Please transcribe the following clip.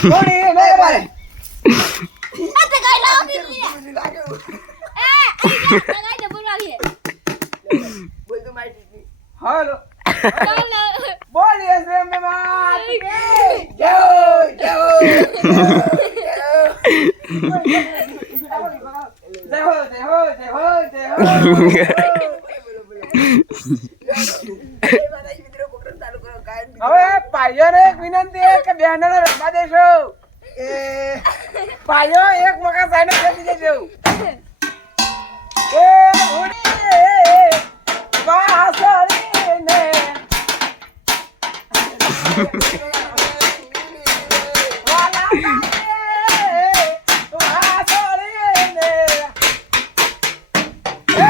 થોડી એ નહીં ભાઈ આ તો કઈ લાવ દીધી એ આ કઈ બોલવા છે બોલ તો મારી ટીટી હાલો ચાલો બોલીએ શ્રી માત જય જય હો જય હો જય હો જય હો હવે પાયોને એક વિનંતી છે કે બેનને રમવા દેશો એ પાયો એક વખત સાઈડ કરી દેજો એ ઉડી વાસળીને વાલા વાસળીને એ